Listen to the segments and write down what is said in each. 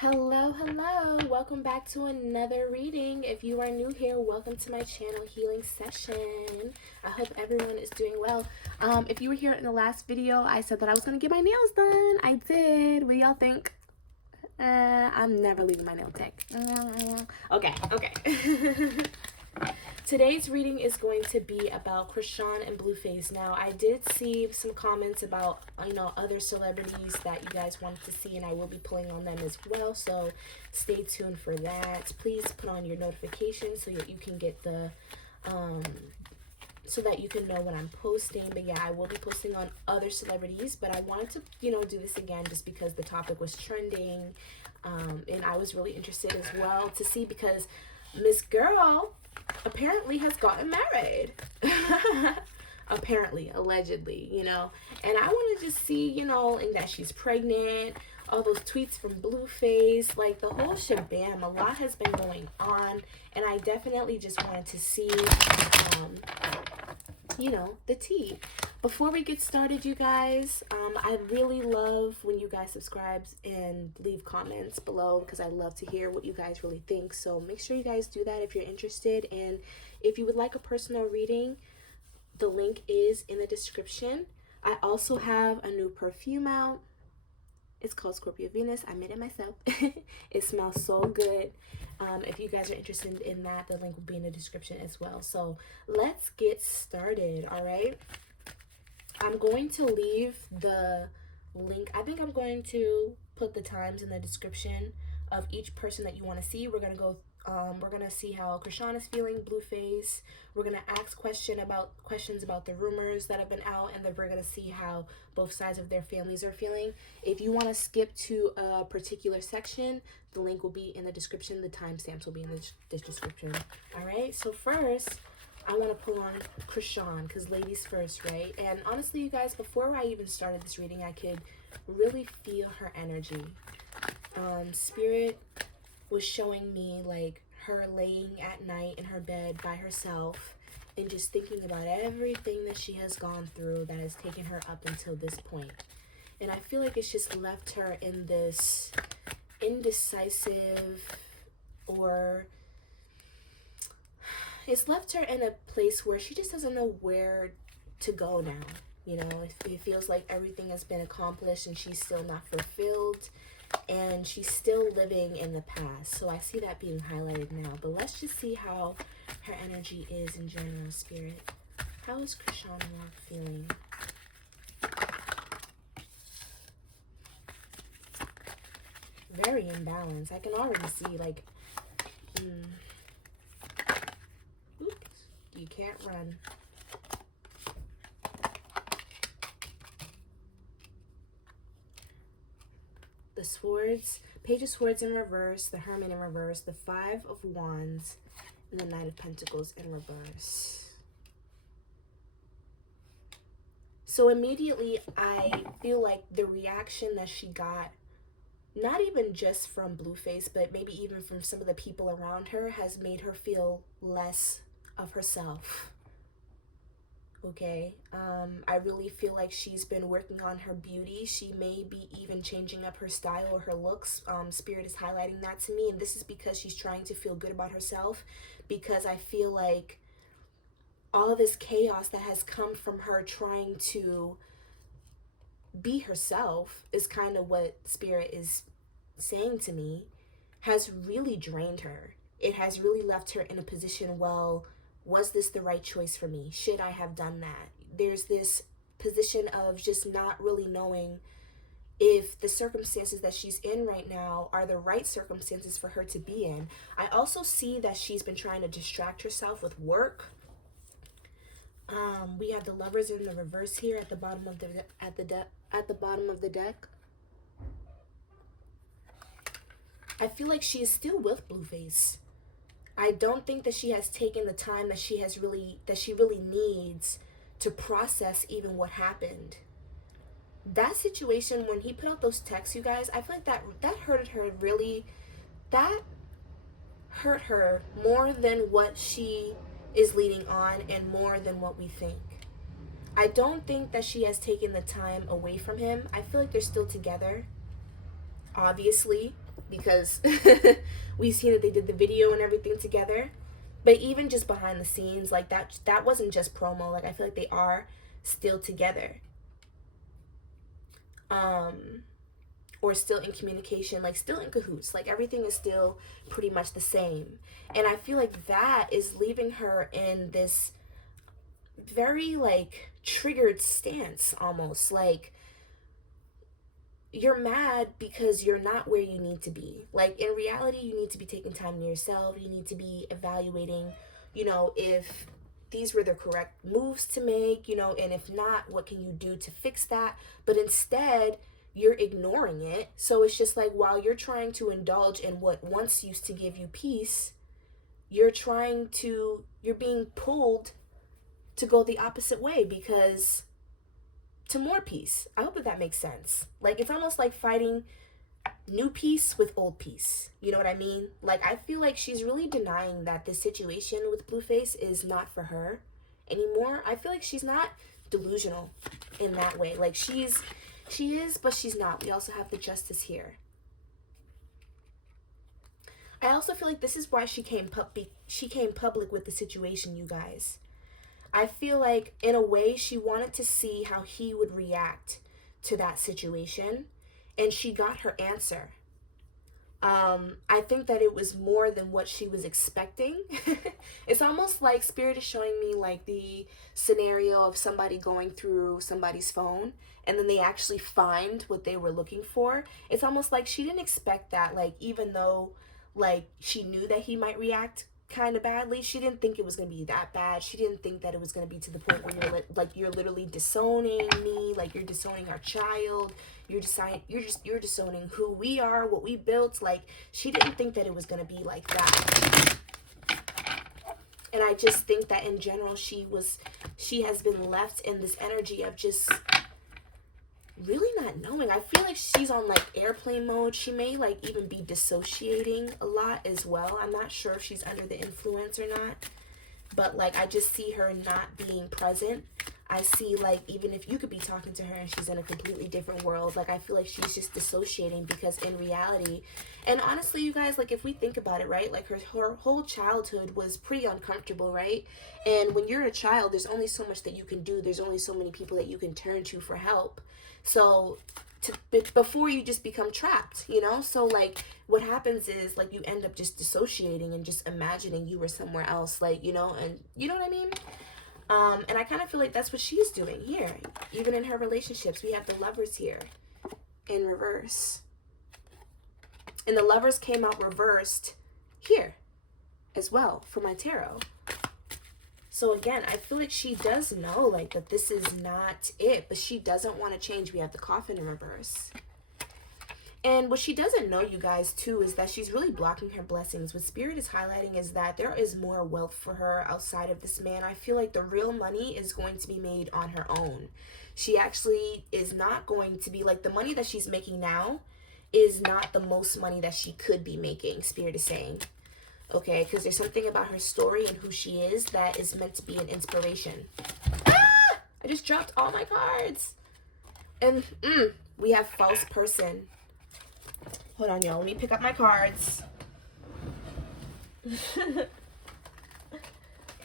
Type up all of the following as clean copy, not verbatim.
Hello, hello. Welcome back to another reading. If you are new here, welcome to my channel healing session. I hope everyone is doing well. If you were here in the last video, I said that I was going to get my nails done. I did. What do y'all think? I'm never leaving my nail tech. Okay. Today's reading is going to be about CHRISEAN and Blueface. Now, I did see some comments about, other celebrities that you guys wanted to see, and I will be pulling on them as well, so stay tuned for that. Please put on your notifications so that you can get the, so that you can know when I'm posting. But yeah, I will be posting on other celebrities, but I wanted to, do this again just because the topic was trending, and I was really interested as well to see because Miss Girl apparently has gotten married. Apparently, allegedly, and I want to just see, and that she's pregnant, all those tweets from Blueface, like the whole shabam. A lot has been going on, and I definitely just wanted to see, the tea. Before we get started, you guys, I really love when you guys subscribe and leave comments below because I love to hear what you guys really think. So make sure you guys do that if you're interested. And if you would like a personal reading, the link is in the description. I also have a new perfume out. It's called Scorpio Venus. I made it myself. It smells so good. If you guys are interested in that, the link will be in the description as well. So let's get started, all right? I'm going to leave the link. I think I'm going to put the times in the description of each person that you want to see. We're going to go, we're going to see how CHRISEAN is feeling, Blueface. We're going to ask questions about the rumors that have been out, and then we're going to see how both sides of their families are feeling. If you want to skip to a particular section, the link will be in the description. The timestamps will be in the description. All right, so first, I want to pull on CHRISEAN because ladies first, right? And honestly, you guys, before I even started this reading, I could really feel her energy. Spirit was showing me like her laying at night in her bed by herself and just thinking about everything that she has gone through that has taken her up until this point. And I feel like it's just left her in this indecisive, or it's left her in a place where she just doesn't know where to go now. It feels like everything has been accomplished and she's still not fulfilled, and she's still living in the past. So I see that being highlighted now. But let's just see how her energy is in general, Spirit. How is CHRISEAN feeling? Very imbalanced. I can already see, like, oops, you can't run. The Swords, Page of Swords in reverse, the Hermit in reverse, the Five of Wands, and the Knight of Pentacles in reverse. So immediately I feel like the reaction that she got, not even just from Blueface, but maybe even from some of the people around her, has made her feel less of herself. Okay, I really feel like she's been working on her beauty. She may be even changing up her style or her looks. Spirit is highlighting that to me, and this is because she's trying to feel good about herself, because I feel like all of this chaos that has come from her trying to be herself is kind of what Spirit is saying to me, has really drained her. It has really left her in a position, well, was this the right choice for me? Should I have done that? There's this position of just not really knowing if the circumstances that she's in right now are the right circumstances for her to be in. I also see that she's been trying to distract herself with work. We have the Lovers in the reverse here at the bottom of the bottom of the deck. I feel like she is still with Blueface. I don't think that she has taken the time that she really needs to process even what happened. That situation, when he put out those texts, you guys, I feel like that hurted her really. That hurt her more than what she is leading on, and more than what we think. I don't think that she has taken the time away from him. I feel like they're still together, obviously. because we've seen that they did the video and everything together. But even just behind the scenes, like that wasn't just promo. Like I feel like they are still together. Or still in communication, like still in cahoots. Like everything is still pretty much the same. And I feel like that is leaving her in this very like triggered stance almost. Like you're mad because you're not where you need to be. Like in reality, you need to be taking time to yourself. You need to be evaluating, you know, if these were the correct moves to make, you know, and if not, what can you do to fix that? But instead, you're ignoring it. So it's just like while you're trying to indulge in what once used to give you peace, you're being pulled to go the opposite way because to more peace. I hope that makes sense. Like it's almost like fighting new peace with old peace. You know what I mean? Like I feel like she's really denying that this situation with Blueface is not for her anymore. I feel like she's not delusional in that way. Like she is, but she's not. We also have the justice here. I also feel like this is why she came public with the situation, you guys. I feel like in a way she wanted to see how he would react to that situation, and she got her answer. I think that it was more than what she was expecting. It's almost like Spirit is showing me like the scenario of somebody going through somebody's phone and then they actually find what they were looking for. It's almost like she didn't expect that, like even though like she knew that he might react kind of badly, she didn't think it was going to be that bad. She didn't think that it was going to be to the point where you're literally disowning me, like you're disowning our child, you're disowning who we are, what we built. Like she didn't think that it was going to be like that. And I just think that in general she has been left in this energy of just really not knowing. I feel like she's on like airplane mode. She may like even be dissociating a lot as well. I'm not sure if she's under the influence or not, but like I just see her not being present. I see like even if you could be talking to her and she's in a completely different world, like I feel like she's just dissociating because in reality, and honestly you guys, like if we think about it, right, like her whole childhood was pretty uncomfortable, right? And when you're a child, there's only so much that you can do. There's only so many people that you can turn to for help. So before you just become trapped, you know? So like what happens is like you end up just dissociating and just imagining you were somewhere else, like, you know, and you know what I mean? And I kind of feel like that's what she's doing here. Even in her relationships, we have the Lovers here in reverse. And the Lovers came out reversed here as well for my tarot. So again, I feel like she does know like that this is not it, but she doesn't want to change. We have the Coffin in reverse. And what she doesn't know, you guys, too, is that she's really blocking her blessings. What Spirit is highlighting is that there is more wealth for her outside of this man. I feel like the real money is going to be made on her own. She actually is not going to be like the money that she's making now is not the most money that she could be making, Spirit is saying. Okay, because there's something about her story and who she is that is meant to be an inspiration. Ah! I just dropped all my cards. And we have False Person. Hold on, y'all. Let me pick up my cards.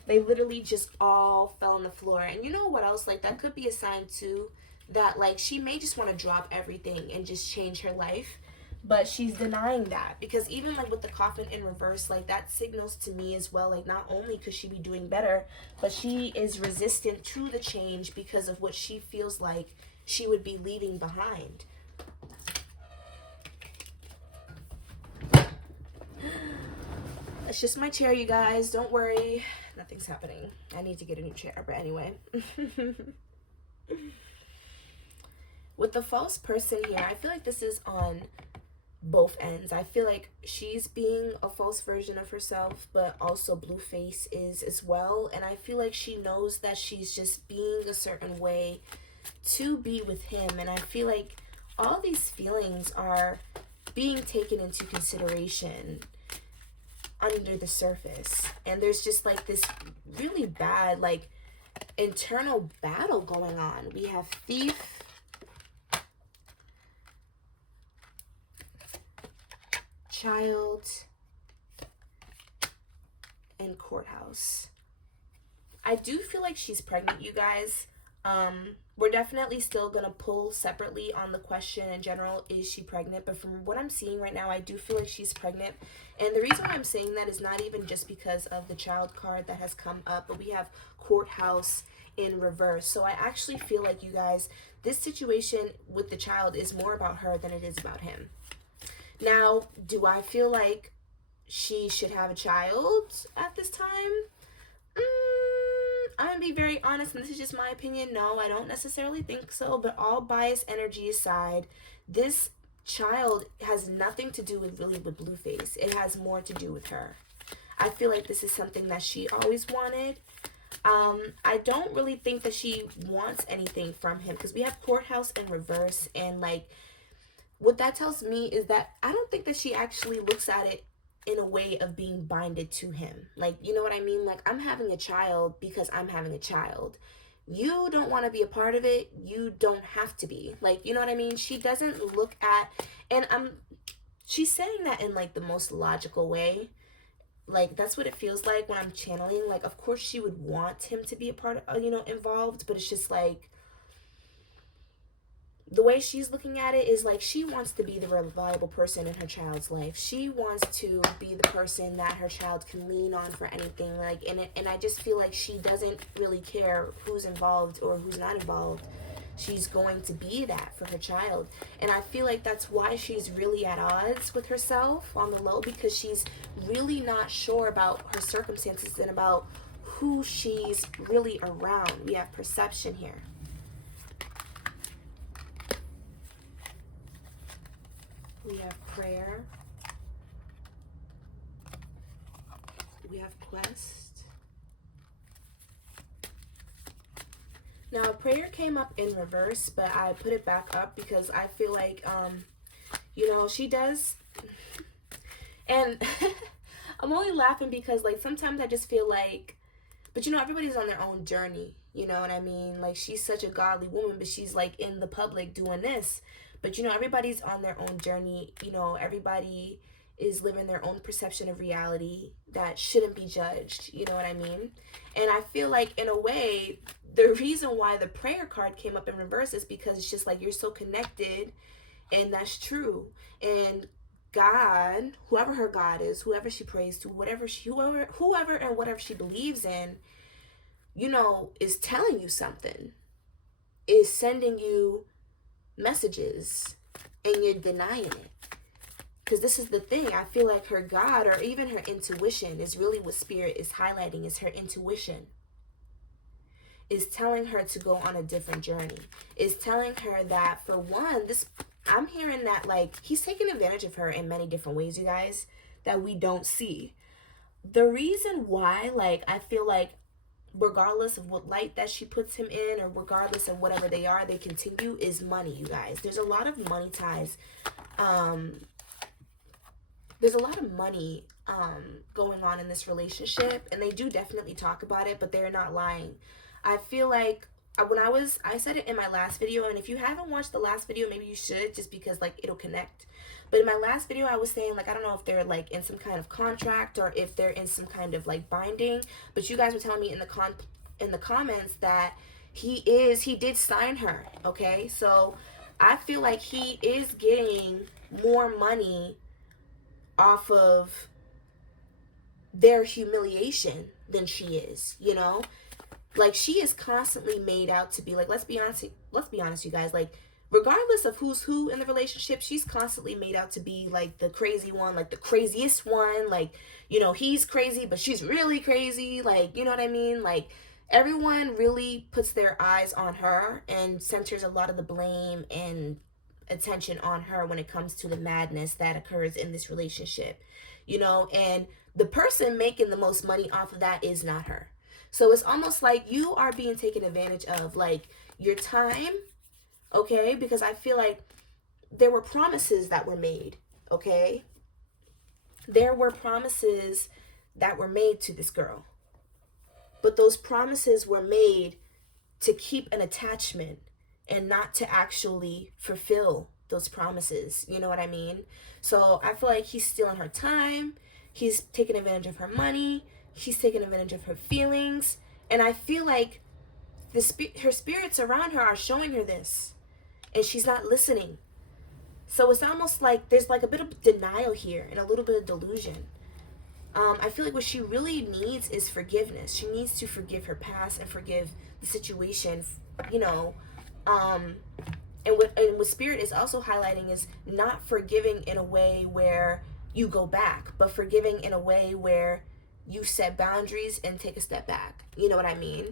They literally just all fell on the floor. And you know what else? Like, that could be a sign, too, that, like, she may just want to drop everything and just change her life. But she's denying that. Because even, like, with the Coffin in reverse, like, that signals to me as well. Like, not only could she be doing better, but she is resistant to the change because of what she feels like she would be leaving behind. It's just my chair, you guys. Don't worry. Nothing's happening. I need to get a new chair. But anyway. With the False Person here, I feel like this is on both ends. I feel like she's being a false version of herself, but also Blueface is as well. And I feel like she knows that she's just being a certain way to be with him. And I feel like all these feelings are being taken into consideration under the surface, and there's just like this really bad like internal battle going on. We have Thief, child and courthouse. I do feel like she's pregnant, you guys. We're definitely still gonna pull separately on the question in general, is she pregnant? But from what I'm seeing right now, I do feel like she's pregnant. And the reason why I'm saying that is not even just because of the child card that has come up, but we have courthouse in reverse. So I actually feel like, you guys, this situation with the child is more about her than it is about him. Now, do I feel like she should have a child at this time? I'm gonna be very honest, and this is just my opinion. No, I don't necessarily think so, but all bias energy aside, this child has nothing to do with Blueface. It has more to do with her. I feel like this is something that she always wanted. I don't really think that she wants anything from him, because we have courthouse in reverse, and like, what that tells me is that I don't think that she actually looks at it in a way of being binded to him. Like, you know what I mean? Like, I'm having a child because I'm having a child. You don't want to be a part of it. You don't have to be. Like, you know what I mean? She doesn't look at, and she's saying that in like the most logical way. Like, that's what it feels like when I'm channeling. Like, of course she would want him to be a part of, involved, but it's just like, the way she's looking at it is like she wants to be the reliable person in her child's life. She wants to be the person that her child can lean on for anything. Like, and I just feel like she doesn't really care who's involved or who's not involved. She's going to be that for her child. And I feel like that's why she's really at odds with herself on the low, because she's really not sure about her circumstances and about who she's really around. We have perception here. We have prayer. We have quest. Now, prayer came up in reverse, but I put it back up because I feel like, she does. And I'm only laughing because, like, sometimes I just feel like, but everybody's on their own journey. You know what I mean? Like, she's such a godly woman, but she's like in the public doing this. But, everybody's on their own journey. Everybody is living their own perception of reality that shouldn't be judged. You know what I mean? And I feel like, in a way, the reason why the prayer card came up in reverse is because it's just like you're so connected, and that's true. And God, whoever her God is, whoever she prays to, whoever and whatever she believes in, is telling you something, is sending you messages, and you're denying it. Because this is the thing, I feel like her God, or even her intuition, is really what Spirit is highlighting, is her intuition. Is telling her to go on a different journey. Is telling her that, for one, I'm hearing that, like, he's taking advantage of her in many different ways, you guys, that we don't see. The reason why, like, I feel like, regardless of what light that she puts him in, or regardless of whatever they are, they continue, is money, you guys. There's a lot of money ties. There's a lot of money going on in this relationship, and they do definitely talk about it, but they're not lying. I feel like I said it in my last video, and if you haven't watched the last video, maybe you should, just because, like, it'll connect. But in my last video, I was saying, like, I don't know if they're, like, in some kind of contract, or if they're in some kind of, like, binding. But you guys were telling me in the comments that he did sign her, okay? So I feel like he is getting more money off of their humiliation than she is, Like, she is constantly made out to be, like, let's be honest, you guys, like, regardless of who's who in the relationship, she's constantly made out to be, like, the crazy one, like, the craziest one, like, he's crazy, but she's really crazy, like, you know what I mean? Like, everyone really puts their eyes on her and centers a lot of the blame and attention on her when it comes to the madness that occurs in this relationship, and the person making the most money off of that is not her. So it's almost like you are being taken advantage of, like, your time, okay? Because I feel like there were promises that were made, okay? There were promises that were made to this girl. But those promises were made to keep an attachment and not to actually fulfill those promises. You know what I mean? So I feel like he's stealing her time. He's taking advantage of her money. He's taking advantage of her feelings. And I feel like her spirits around her are showing her this. And she's not listening. So it's almost like there's like a bit of denial here and a little bit of delusion. I feel like what she really needs is forgiveness. She needs to forgive her past and forgive the situation, you know. And what Spirit is also highlighting is not forgiving in a way where you go back, but forgiving in a way where you set boundaries and take a step back. You know what I mean?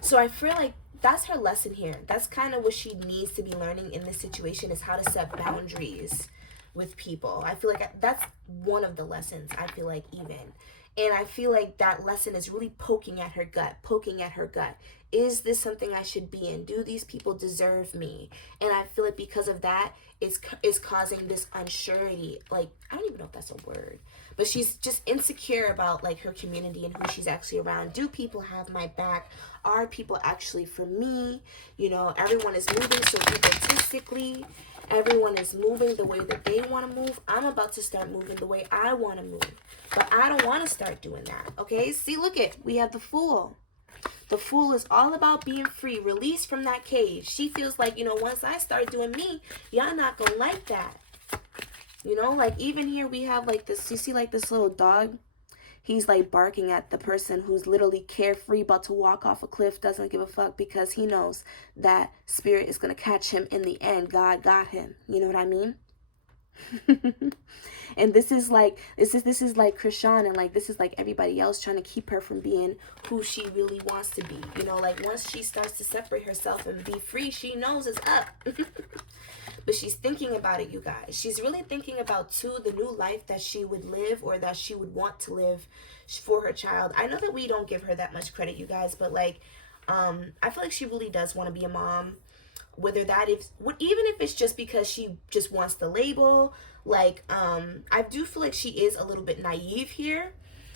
So I feel like that's her lesson here. That's kind of what she needs to be learning in this situation, is how to set boundaries with people. I feel like that's one of the lessons, I feel like, even. And I feel like that lesson is really poking at her gut. Is this something I should be in? Do these people deserve me? And I feel like because of that, it's causing this unsurety. Like, I don't even know if that's a word. But she's just insecure about, like, her community and who she's actually around. Do people have my back? Are people actually for me? You know, everyone is moving so egotistically. Everyone is moving the way that they want to move. I'm about to start moving the way I want to move. But I don't want to start doing that, okay? See, look at, we have the Fool. The Fool is all about being free, released from that cage. She feels like, you know, once I start doing me, y'all not going to like that. You know, like even here we have like this, you see like this little dog? He's like barking at the person who's literally carefree, about to walk off a cliff, doesn't give a fuck because he knows that Spirit is going to catch him in the end. God got him. You know what I mean? And this is like CHRISEAN, and like this is like everybody else trying to keep her from being who she really wants to be. You know, like once she starts to separate herself and be free, she knows it's up. But she's thinking about it, you guys. She's really thinking about, too, the new life that she would live, or that she would want to live for her child. I know that we don't give her that much credit, you guys, but like, I feel like she really does want to be a mom. Whether that is, even if it's just because she just wants the label, like, I do feel like she is a little bit naive here.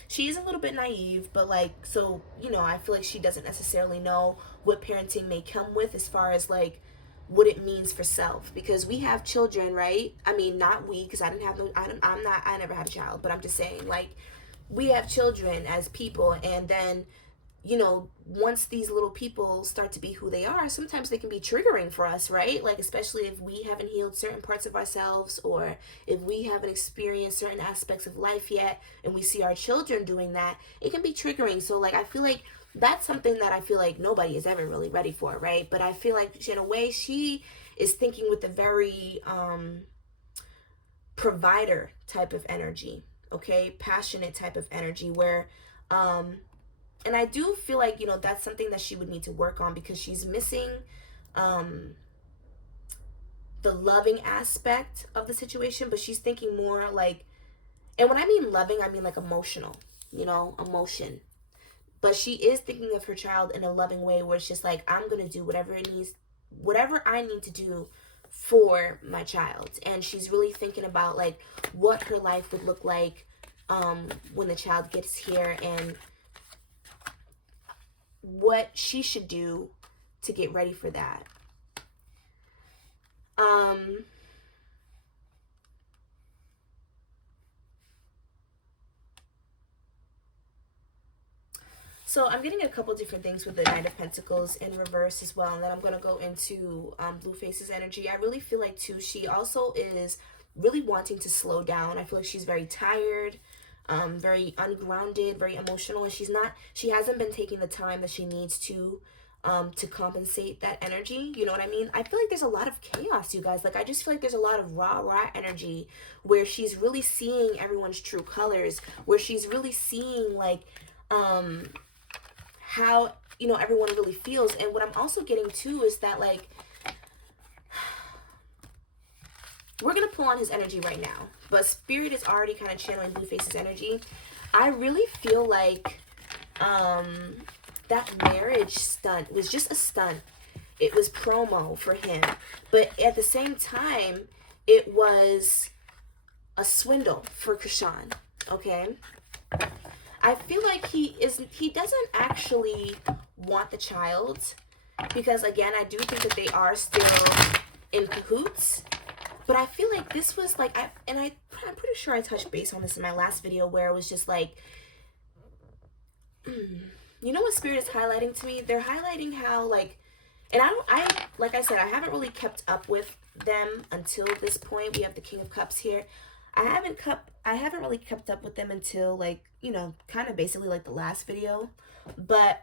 She is a little bit naive, but like, so, you know, I feel like she doesn't necessarily know what parenting may come with as far as like what it means for self, because we have children, right? I mean, not we, because I never had a child, but I'm just saying, like, we have children as people, and then, you know, once these little people start to be who they are, sometimes they can be triggering for us, right? Like, especially if we haven't healed certain parts of ourselves, or if we haven't experienced certain aspects of life yet, and we see our children doing that, it can be triggering. So, like, I feel like that's something that I feel like nobody is ever really ready for, right? But I feel like, in a way, she is thinking with a very provider type of energy, okay? Passionate type of energy, where, and I do feel like, you know, that's something that she would need to work on, because she's missing the loving aspect of the situation, but she's thinking more like, and when I mean loving, I mean like emotional, you know, emotion. But she is thinking of her child in a loving way, where it's just like, I'm going to do whatever I need to do for my child. And she's really thinking about like what her life would look like when the child gets here, and what she should do to get ready for that. So I'm getting a couple different things with the Knight of Pentacles in reverse as well. And then I'm going to go into Blueface's energy. I really feel like, too, she also is really wanting to slow down. I feel like she's very tired, very ungrounded, very emotional. And she hasn't been taking the time that she needs to compensate that energy. You know what I mean? I feel like there's a lot of chaos, you guys. Like, I just feel like there's a lot of raw energy, where she's really seeing everyone's true colors, where she's really seeing, like, how, you know, everyone really feels. And what I'm also getting too is that, like, we're gonna pull on his energy right now, but Spirit is already kind of channeling Blueface's energy. I really feel like that marriage stunt was just a stunt. It was promo for him, but at the same time, it was a swindle for CHRISEAN. Okay, I feel like he doesn't actually want the child, because again, I do think that they are still in cahoots. But I feel like this was like, I'm pretty sure I touched base on this in my last video, where it was just like, you know what Spirit is highlighting to me? They're highlighting how, like, and like I said, I haven't really kept up with them until this point. We have the King of Cups here. I haven't really kept up with them until, like, you know, kind of basically like the last video. But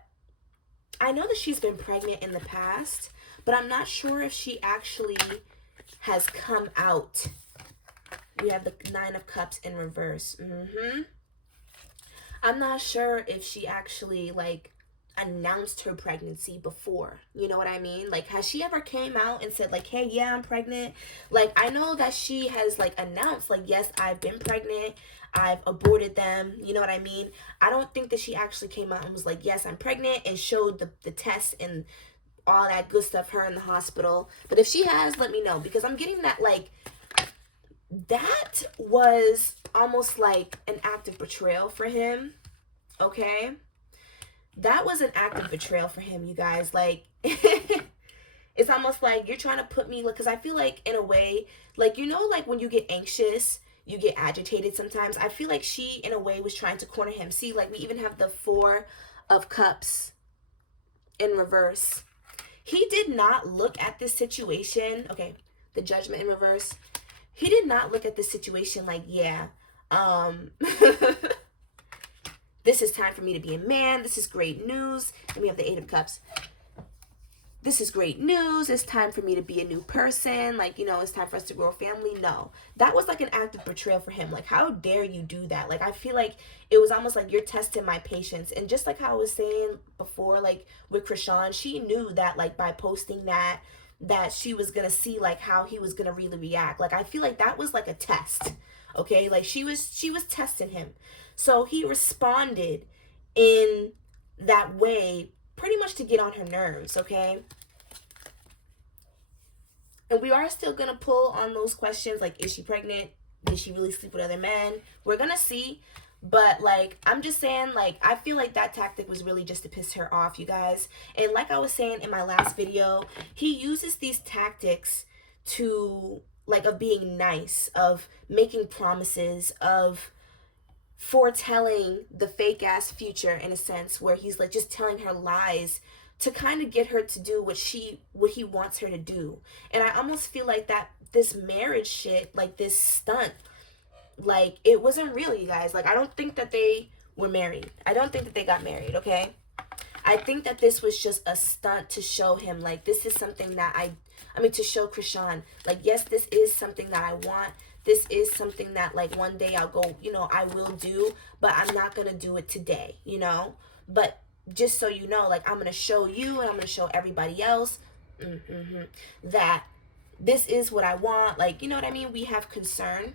I know that she's been pregnant in the past, but I'm not sure if she actually has come out. We have the Nine of Cups in reverse. I'm not sure if she actually, like, announced her pregnancy before. You know what I mean? Like, has she ever came out and said, like, hey, yeah, I'm pregnant? Like, I know that she has, like, announced, like, yes, I've been pregnant. I've aborted them. You know what I mean? I don't think that she actually came out and was like, yes, I'm pregnant, and showed the test and all that good stuff, her in the hospital. But if she has, let me know, because I'm getting that, like, that was almost like an act of betrayal for him. Okay? That was an act of betrayal for him, you guys. Like, it's almost like you're trying to put me, like, because I feel like, in a way, like, you know, like when you get anxious, you get agitated sometimes. I feel like she, in a way, was trying to corner him. See, like, we even have the Four of Cups in reverse. He did not look at this situation. Okay, the Judgment in reverse. He did not look at this situation like, yeah, this is time for me to be a man. This is great news. And we have the Eight of Cups. This is great news. It's time for me to be a new person. Like, you know, it's time for us to grow a family. No, that was like an act of betrayal for him. Like, how dare you do that? Like, I feel like it was almost like you're testing my patience. And just like how I was saying before, like with CHRISEAN, she knew that, like, by posting that she was going to see, like, how he was going to really react. Like, I feel like that was like a test. Okay. Like, she was testing him. So he responded in that way pretty much to get on her nerves, okay? And we are still going to pull on those questions, like, is she pregnant? Did she really sleep with other men? We're going to see. But, like, I'm just saying, like, I feel like that tactic was really just to piss her off, you guys. And like I was saying in my last video, he uses these tactics to, like, of being nice, of making promises, of foretelling the fake ass future, in a sense, where he's like just telling her lies to kind of get her to do what he wants her to do. And I almost feel like that this marriage shit, like this stunt, like, it wasn't real, you guys. Like, I don't think that they were married. I don't think that they got married, okay? I think that this was just a stunt to show him, like, this is something that I mean, to show CHRISEAN, like, yes, this is something that I want. This is something that, like, one day I'll go, you know, I will do, but I'm not going to do it today, you know? But just so you know, like, I'm going to show you and I'm going to show everybody else that this is what I want. Like, you know what I mean? We have concern.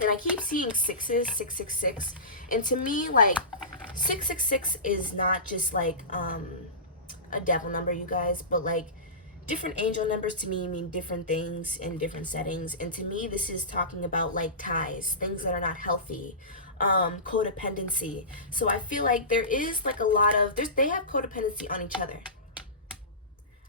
And I keep seeing sixes, 666. And to me, like, 666 is not just, like, a devil number, you guys, but, like, different angel numbers to me mean different things in different settings. And to me, this is talking about, like, ties, things that are not healthy, codependency. So I feel like there is, like, a lot of, they have codependency on each other.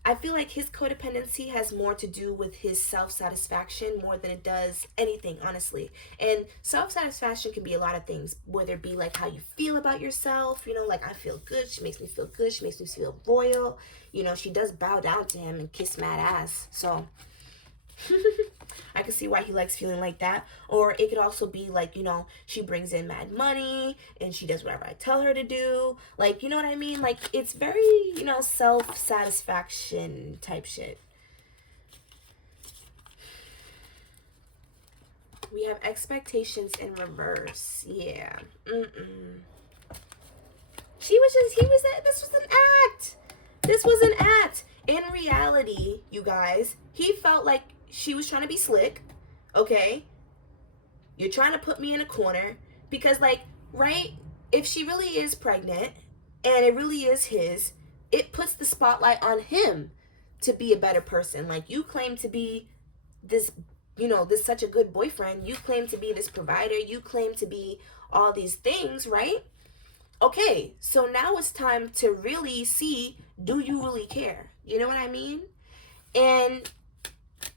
I feel like his codependency has more to do with his self-satisfaction more than it does anything, honestly. And self-satisfaction can be a lot of things, whether it be like how you feel about yourself, you know, like, I feel good, she makes me feel good, she makes me feel royal, you know, she does bow down to him and kiss mad ass. So I can see why he likes feeling like that. Or it could also be like, you know, she brings in mad money and she does whatever I tell her to do. Like, you know what I mean? Like, it's very, you know, self-satisfaction type shit. We have expectations in reverse. Yeah. This was an act. This was an act. In reality, you guys, he felt like she was trying to be slick, okay? You're trying to put me in a corner because, like, right? If she really is pregnant and it really is his, it puts the spotlight on him to be a better person. Like, you claim to be this, you know, this such a good boyfriend. You claim to be this provider. You claim to be all these things, right? Okay, so now it's time to really see, do you really care? You know what I mean? And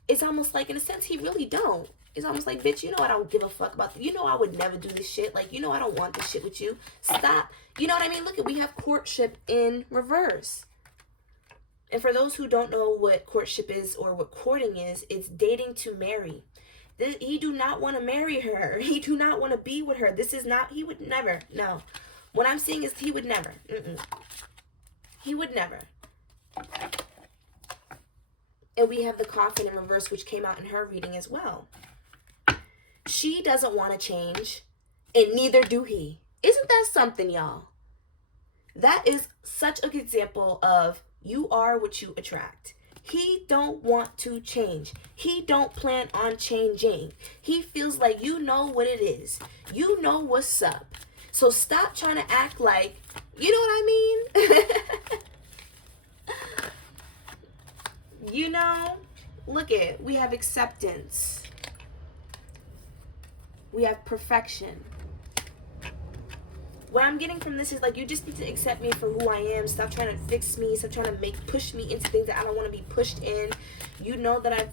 it's almost like, in a sense, he really don't. It's almost like, bitch, you know I don't give a fuck about you. You know I would never do this shit. Like, you know I don't want this shit with you. Stop. You know what I mean? Look, we have courtship in reverse. And for those who don't know what courtship is or what courting is, it's dating to marry. He do not want to marry her. He do not want to be with her. This is not, he would never. No. What I'm saying is he would never. He would never. And we have the coffin in reverse, which came out in her reading as well. She doesn't want to change, and neither do he. Isn't that something, y'all? That is such a good example of you are what you attract. He don't want to change. He don't plan on changing. He feels like you know what it is. You know what's up. So stop trying to act like, you know what I mean? You know, look at, we have acceptance. We have perfection. What I'm getting from this is like, you just need to accept me for who I am. Stop trying to fix me. Stop trying to push me into things that I don't want to be pushed in. You know that I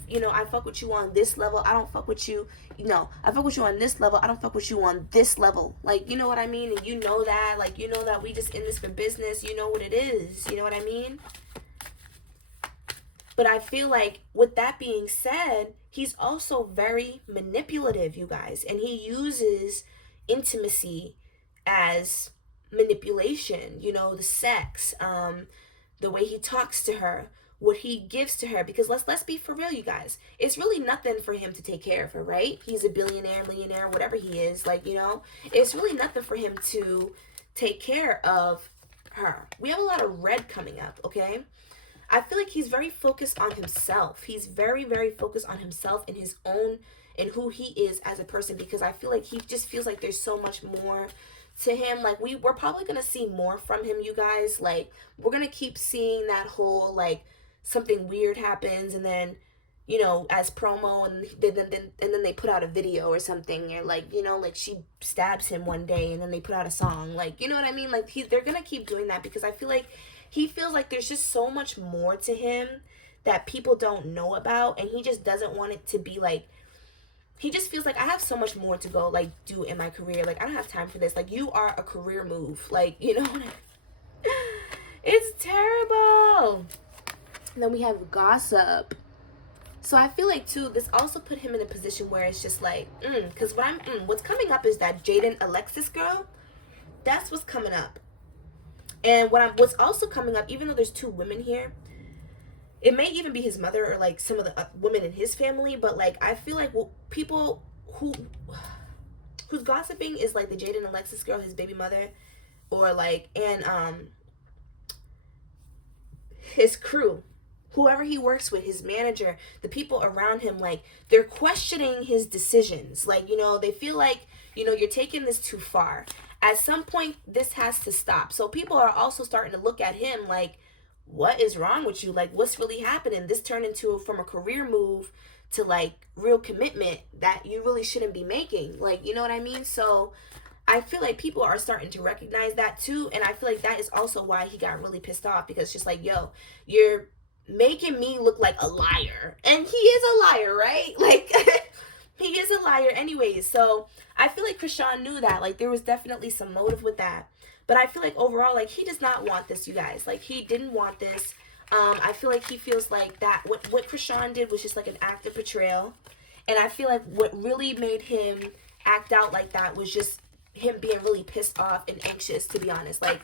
fuck with you on this level. I don't fuck with you. I fuck with you on this level. I don't fuck with you on this level. Like, you know what I mean? And you know that. Like, you know that we just in this for business. You know what it is. You know what I mean? But I feel like with that being said, he's also very manipulative, you guys. And he uses intimacy as manipulation, the sex, the way he talks to her, what he gives to her. Because let's be for real, you guys. It's really nothing for him to take care of her, right? He's a billionaire, millionaire, whatever he is. Like, it's really nothing for him to take care of her. We have a lot of red coming up, okay? I feel like he's very focused on himself. He's very, very focused on himself and his own and who he is as a person, because I feel like he just feels like there's so much more to him. Like, we're probably going to see more from him, you guys. Like, we're going to keep seeing that whole, like, something weird happens and then, as promo, and then they put out a video or something, or like, like she stabs him one day and then they put out a song. Like, you know what I mean? Like, they're going to keep doing that, because I feel like he feels like there's just so much more to him that people don't know about, and he just doesn't want it to be like, he just feels like, I have so much more to go, like, do in my career. Like, I don't have time for this. Like, you are a career move. Like, it's terrible. And then we have gossip. So I feel like, too, this also put him in a position where it's just like, because what's coming up is that Jaden Alexis girl. That's what's coming up. And what's also coming up, even though there's two women here, it may even be his mother or like some of the women in his family, but like I feel like people who's gossiping is like the Jaden Alexis girl, his baby mother, or like, and his crew, whoever he works with, his manager, the people around him, like, they're questioning his decisions. Like, they feel like, you're taking this too far. At some point, this has to stop. So people are also starting to look at him like, what is wrong with you? Like, what's really happening? This turned from a career move to like real commitment that you really shouldn't be making. Like, you know what I mean? So I feel like people are starting to recognize that too. And I feel like that is also why he got really pissed off, because it's just like, yo, you're making me look like a liar. And he is a liar, right? Like, he is a liar anyways. So I feel like CHRISEAN knew that. Like, there was definitely some motive with that. But I feel like overall, like, he does not want this, you guys. Like, he didn't want this. I feel like he feels like that what CHRISEAN did was just like an act of betrayal. And I feel like what really made him act out like that was just him being really pissed off and anxious, to be honest. Like,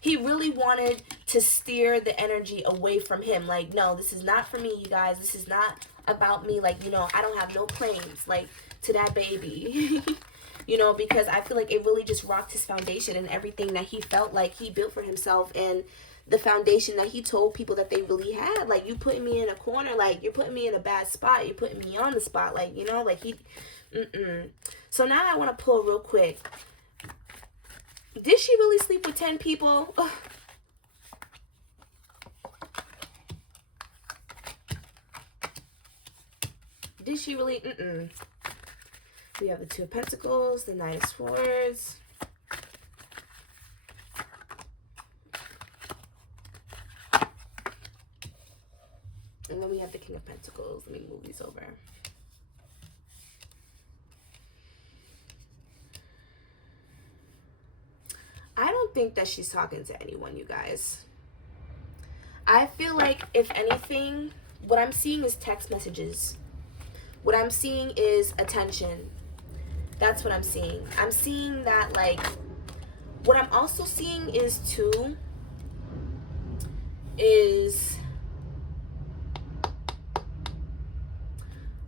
he really wanted to steer the energy away from him. Like, no, this is not for me, you guys. This is not about me. Like, I don't have no claims, like, to that baby. Because I feel like it really just rocked his foundation and everything that he felt like he built for himself, and the foundation that he told people that they really had. Like, you putting me in a corner, like, you're putting me in a bad spot, you're putting me on the spot, like, like he, So now I want to pull real quick. Did she really sleep with 10 people? Ugh. Did she really? We have the Two of Pentacles, the Nine of Swords. And then we have the King of of Pentacles. Let me move these over. I don't think that she's talking to anyone, you guys. I feel like, if anything, what I'm seeing is text messages. What I'm seeing is attention. That's what I'm seeing. I'm seeing that, like, what I'm also seeing is, too, is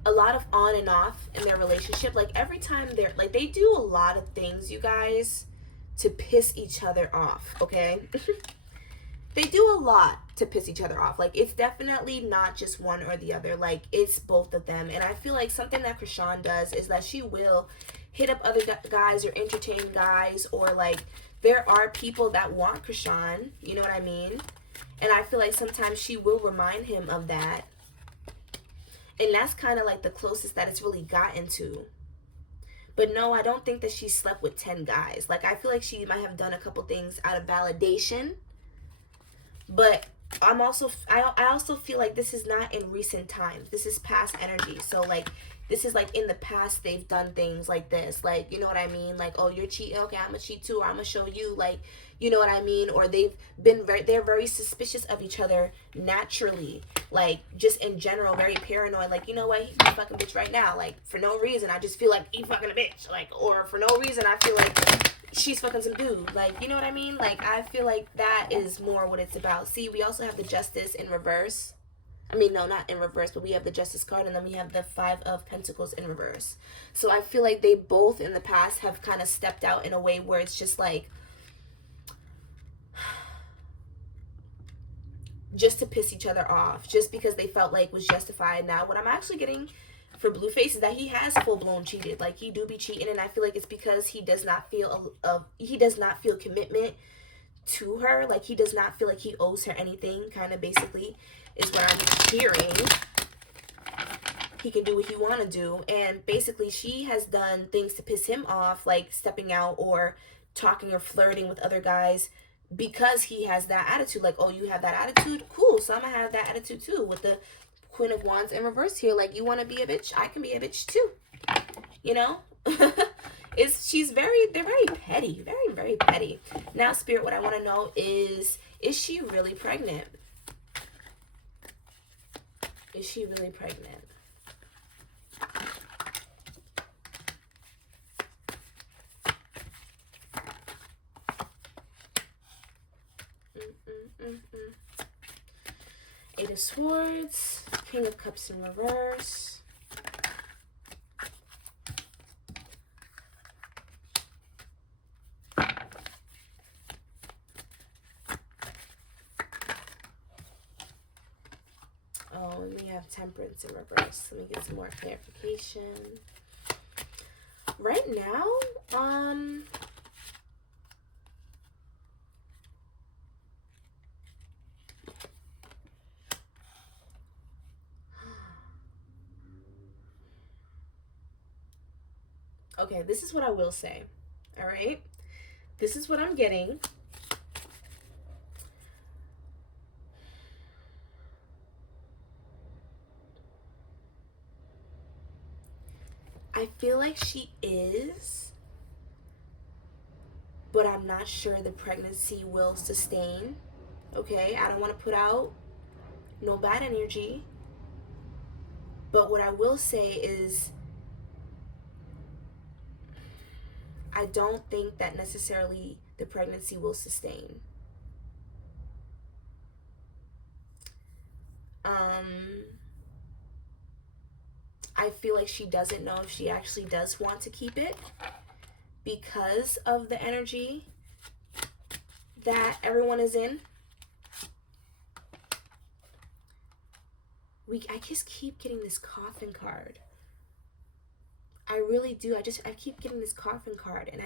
a lot of on and off in their relationship. Like, every time they're, like, they do a lot of things, you guys, to piss each other off, okay? They do a lot to piss each other off. Like, it's definitely not just one or the other. Like, it's both of them. And I feel like something that CHRISEAN does is that she will hit up other guys or entertain guys, or, like, there are people that want CHRISEAN, you know what I mean? And I feel like sometimes she will remind him of that. And that's kind of like the closest that it's really gotten to. But no, I don't think that she slept with 10 guys. Like, I feel like she might have done a couple things out of validation. But I also feel like this is not in recent times. This is past energy. So, like, this is like in the past they've done things like this. Like, you know what I mean? Like, oh, you're cheating. Okay, I'm gonna cheat too. Or I'm gonna show you. Like, you know what I mean? Or they're very suspicious of each other naturally. Like, just in general, very paranoid. Like, you know what? He's a fucking bitch right now. Like, for no reason. I just feel like he's fucking a bitch. Like, or for no reason, I feel like she's fucking some dude. Like, you know what I mean? Like, I feel like that is more what it's about. See, we also have the Justice in reverse. I mean, no, not in reverse, but we have the Justice card, and then we have the 5 of Pentacles in reverse. So I feel like they both in the past have kind of stepped out in a way where it's just like, just to piss each other off, just because they felt like was justified. Now, what I'm actually getting for Blueface is that he has full-blown cheated. Like, he do be cheating, and I feel like it's because he does not feel commitment to her. Like, he does not feel like he owes her anything, kind of, basically, is what I'm hearing. He can do what he want to do, and basically she has done things to piss him off, like stepping out or talking or flirting with other guys, because he has that attitude. Like, oh, you have that attitude? Cool, so I'm gonna have that attitude too, with the Queen of Wands in reverse here. Like, you want to be a bitch? I can be a bitch too. You know? They're very petty. Very, very petty. Now, Spirit, what I want to know is she really pregnant? Is she really pregnant? Eight of Swords, King of Cups in reverse. Oh, and we have Temperance in reverse. Let me get some more clarification. Right now, okay, this is what I will say. All right? This is what I'm getting. I feel like she is, but I'm not sure the pregnancy will sustain. Okay? I don't want to put out no bad energy. But what I will say is, I don't think that necessarily the pregnancy will sustain. I feel like she doesn't know if she actually does want to keep it, because of the energy that everyone is in. I just keep getting this coffin card. I really do. I keep getting this coffin card, and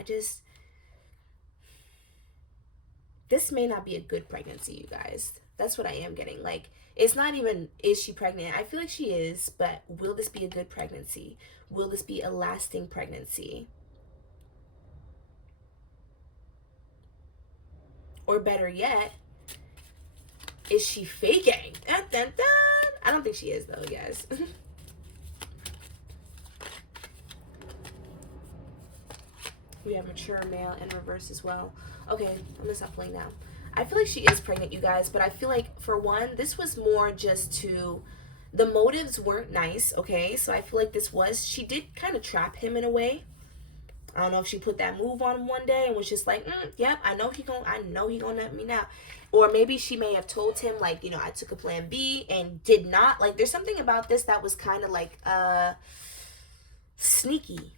this may not be a good pregnancy, you guys. That's what I am getting. Like, it's not even, is she pregnant? I feel like she is, but will this be a good pregnancy? Will this be a lasting pregnancy? Or better yet, is she faking? Dun, dun, dun. I don't think she is, though, guys. We have mature male in reverse as well. Okay, I'm gonna stop playing now. I feel like she is pregnant, you guys, but I feel like, for one, this was more just to, the motives weren't nice, okay? So I feel like she did kind of trap him in a way. I don't know if she put that move on him one day and was just like, yep, I know he gonna let me now. Or maybe she may have told him, like, I took a plan B and did not. Like, there's something about this that was kind of like, sneaky.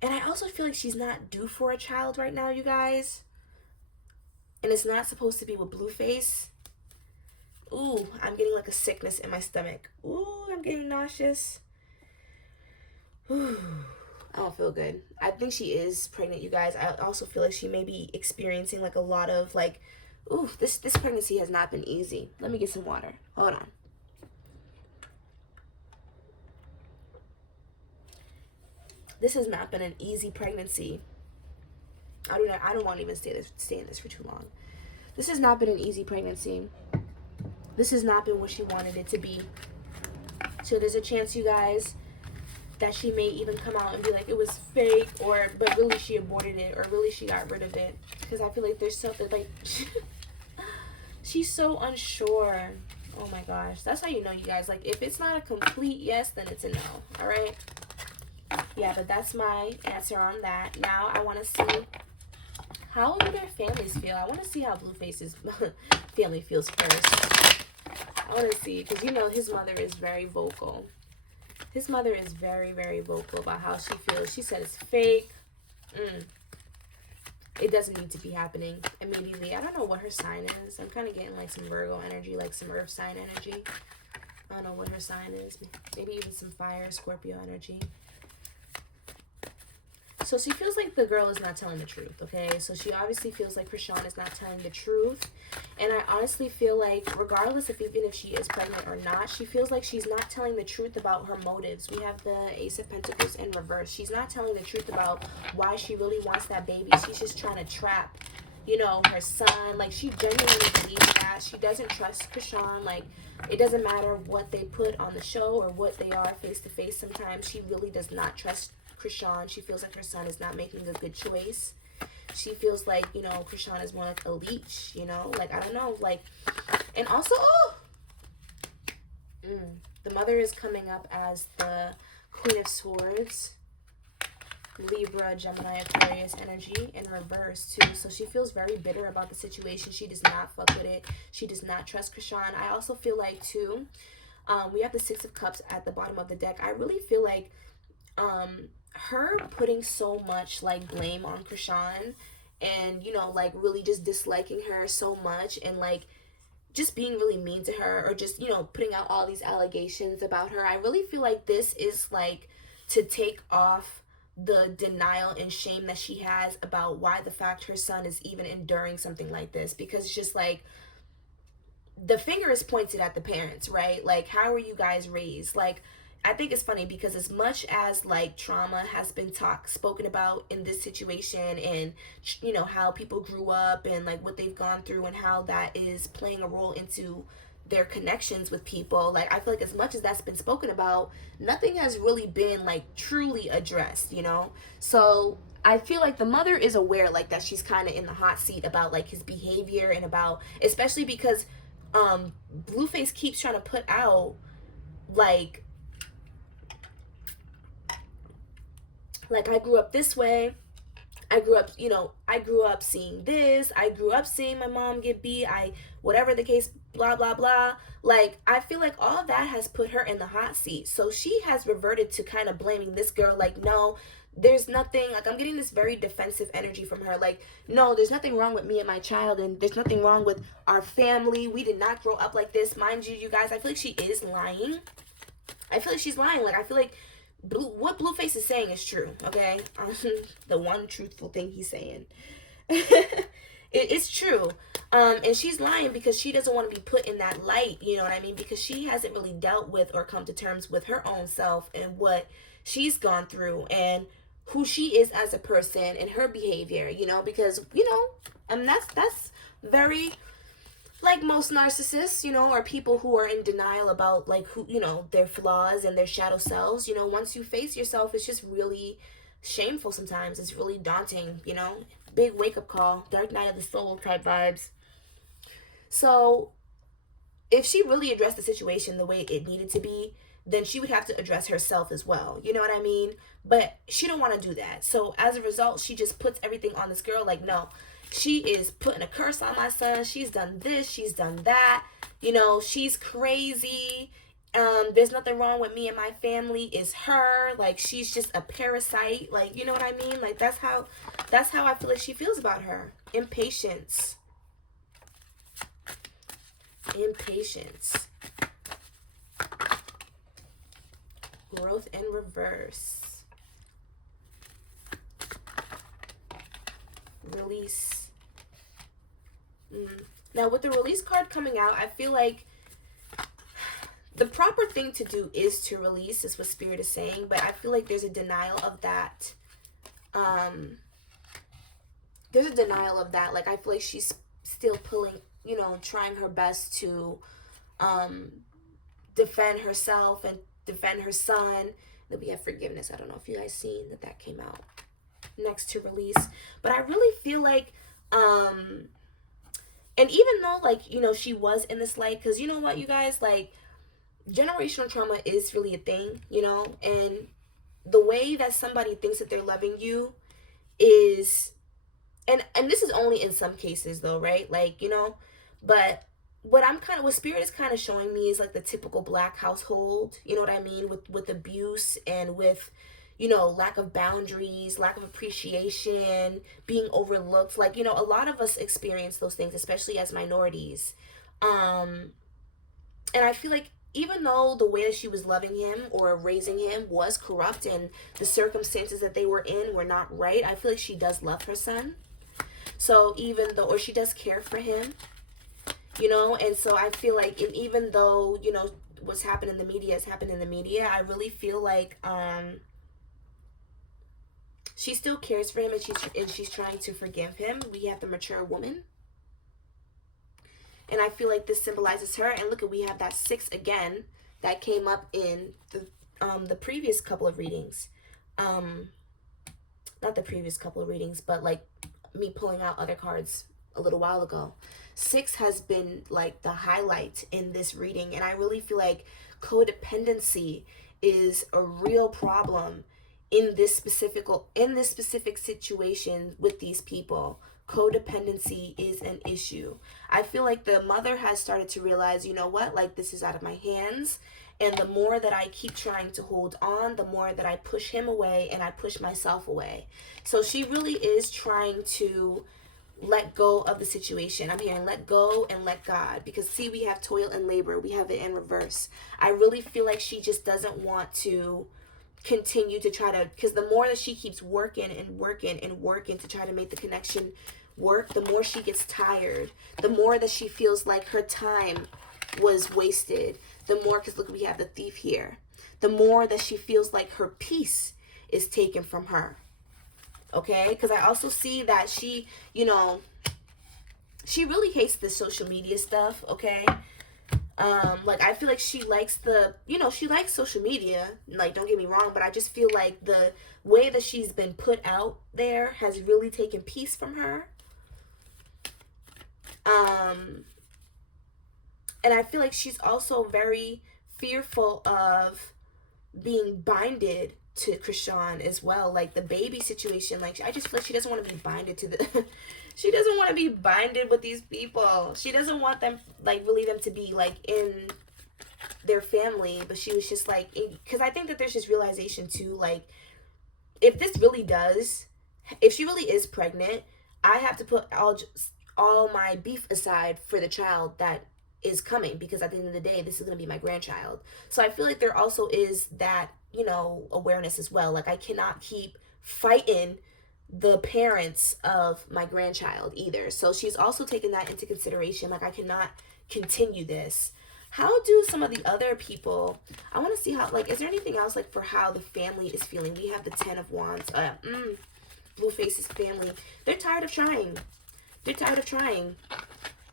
And I also feel like she's not due for a child right now, you guys. And it's not supposed to be with Blueface. Ooh, I'm getting like a sickness in my stomach. Ooh, I'm getting nauseous. Ooh, I don't feel good. I think she is pregnant, you guys. I also feel like she may be experiencing like a lot of like, ooh, this pregnancy has not been easy. Let me get some water. Hold on. This has not been an easy pregnancy. I don't want to even stay in this for too long. This has not been an easy pregnancy. This has not been what she wanted it to be. So there's a chance, you guys, that she may even come out and be like, it was fake, but really she aborted it, or really she got rid of it. Because I feel like there's something like, she's so unsure. Oh my gosh. That's how you know, you guys. Like, if it's not a complete yes, then it's a no. All right? Yeah, but that's my answer on that. Now I want to see, how do their families feel? I want to see how Blueface's family feels first. I want to see, because his mother is very vocal. His mother is very, very vocal about how she feels. She said it's fake. It doesn't need to be happening immediately. I don't know what her sign is. I'm kind of getting like some Virgo energy, like some earth sign energy. I don't know what her sign is. Maybe even some fire, Scorpio energy. So she feels like the girl is not telling the truth, okay? So she obviously feels like CHRISEAN is not telling the truth. And I honestly feel like, regardless of even if she is pregnant or not, she feels like she's not telling the truth about her motives. We have the Ace of Pentacles in reverse. She's not telling the truth about why she really wants that baby. She's just trying to trap, her son. Like, she genuinely believes that. She doesn't trust CHRISEAN. Like, it doesn't matter what they put on the show or what they are face to face sometimes. She really does not trust CHRISEAN. She feels like her son is not making a good choice. She feels like, CHRISEAN is more like a leech, like, I don't know, like, and also, the mother is coming up as the Queen of Swords, Libra, Gemini, Aquarius energy in reverse too. So she feels very bitter about the situation. She does not fuck with it. She does not trust CHRISEAN. I also feel like too, we have the Six of Cups at the bottom of the deck. I really feel like, her putting so much like blame on CHRISEAN and like really just disliking her so much and like just being really mean to her, or just putting out all these allegations about her. I really feel like this is like to take off the denial and shame that she has about why the fact her son is even enduring something like this, because it's just like the finger is pointed at the parents, right? Like, how are you guys raised? Like, I think it's funny because as much as like trauma has been spoken about in this situation, and how people grew up and like what they've gone through and how that is playing a role into their connections with people, like I feel like as much as that's been spoken about, nothing has really been like truly addressed, So I feel like the mother is aware like that she's kind of in the hot seat about like his behavior, and about, especially because Blueface keeps trying to put out like I grew up this way. I grew up seeing this. I grew up seeing my mom get beat. Whatever the case, blah, blah, blah. Like, I feel like all of that has put her in the hot seat. So she has reverted to kind of blaming this girl. Like, no, there's nothing. Like, I'm getting this very defensive energy from her. Like, no, there's nothing wrong with me and my child. And there's nothing wrong with our family. We did not grow up like this. Mind you, you guys, I feel like she is lying. I feel like she's lying. Like, I feel like what Blueface is saying is true, okay? The one truthful thing he's saying. It's true. And she's lying because she doesn't want to be put in that light, you know what I mean? Because she hasn't really dealt with or come to terms with her own self and what she's gone through and who she is as a person and her behavior, because, and that's very like most narcissists, you know, or people who are in denial about like who, you know, their flaws and their shadow selves, you know, once you face yourself, it's just really shameful sometimes. It's really daunting, you know. Big wake up call, dark night of the soul type vibes. So, if she really addressed the situation the way it needed to be, then she would have to address herself as well. You know what I mean? But she don't want to do that. So as a result, she just puts everything on this girl. Like, no, she is putting a curse on my son. She's done this. She's done that. You know, she's crazy. There's nothing wrong with me and my family. Is her. Like, she's just a parasite. Like, you know what I mean? Like, that's how I feel like she feels about her. Impatience. Impatience. Growth in reverse. Release. Now, with the release card coming out, I feel like the proper thing to do is to release, is what Spirit is saying, but I feel like there's a denial of that. There's a denial of that. Like, I feel like she's still pulling, you know, trying her best to defend herself and defend her son. Then we have forgiveness. I don't know if you guys seen that came out next to release. But I really feel like, and even though, like, you know, she was in this light, because you know what, you guys, like, generational trauma is really a thing, you know, and the way that somebody thinks that they're loving you is, and this is only in some cases though, right? Like, you know, but what Spirit is kind of showing me is like the typical Black household, you know what I mean, with abuse and with, you know, lack of boundaries, lack of appreciation, being overlooked. Like, you know, a lot of us experience those things, especially as minorities. And I feel like even though the way that she was loving him or raising him was corrupt and the circumstances that they were in were not right, I feel like she does love her son. So even though, or she does care for him, you know, and so I feel like, and even though, you know, what's happened in the media has happened in the media, I really feel like she still cares for him, and she's trying to forgive him. We have the mature woman. And I feel like this symbolizes her. And look, we have that 6 again that came up in the previous couple of readings. Not the previous couple of readings, but like me pulling out other cards a little while ago. 6 has been like the highlight in this reading, and I really feel like codependency is a real problem in this specific situation with these people. Codependency is an issue. I feel like the mother has started to realize, you know what, like, this is out of my hands, and the more that I keep trying to hold on, the more that I push him away and I push myself away. So she really is trying to let go of the situation. I'm hearing let go and let God, because see, we have toil and labor. We have it in reverse. I really feel like she just doesn't want to continue to try to, because the more that she keeps working and working and working to try to make the connection work, the more she gets tired, the more that she feels like her time was wasted, the more, because look, we have the Thief here, the more that she feels like her peace is taken from her. Okay, because I also see that she, you know, she really hates the social media stuff. Okay, like, I feel like she likes the, you know, she likes social media, like, don't get me wrong, but I just feel like the way that she's been put out there has really taken peace from her. And I feel like she's also very fearful of being binded to CHRISEAN as well, like the baby situation. Like, I just feel like she doesn't want to be binded to the she doesn't want to be binded with these people. She doesn't want them, like, really them to be like in their family. But she was just like, because I think that there's just realization too, like, if she really is pregnant, I have to put all my beef aside for the child that is coming, because at the end of the day, this is going to be my grandchild. So I feel like there also is that, you know, awareness as well. Like, I cannot keep fighting the parents of my grandchild either. So she's also taken that into consideration. Like, I cannot continue this. How do some of the other people, I want to see how, like, is there anything else, like, for how the family is feeling? We have the 10 of Wands. Blueface's family. They're tired of trying. They're tired of trying.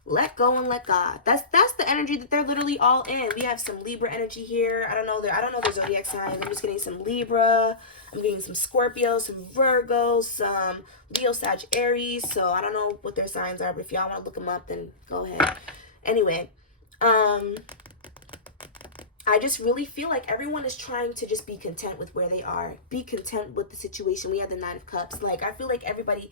Let go and let God. That's the energy that they're literally all in. We have some Libra energy here. I don't know their zodiac signs. I'm just getting some Libra. I'm getting some Scorpio, some Virgo, some Leo, Sag, Aries. So I don't know what their signs are, but if y'all want to look them up, then go ahead. Anyway, I just really feel like everyone is trying to just be content with where they are. Be content with the situation. We have the Nine of Cups. Like, I feel like everybody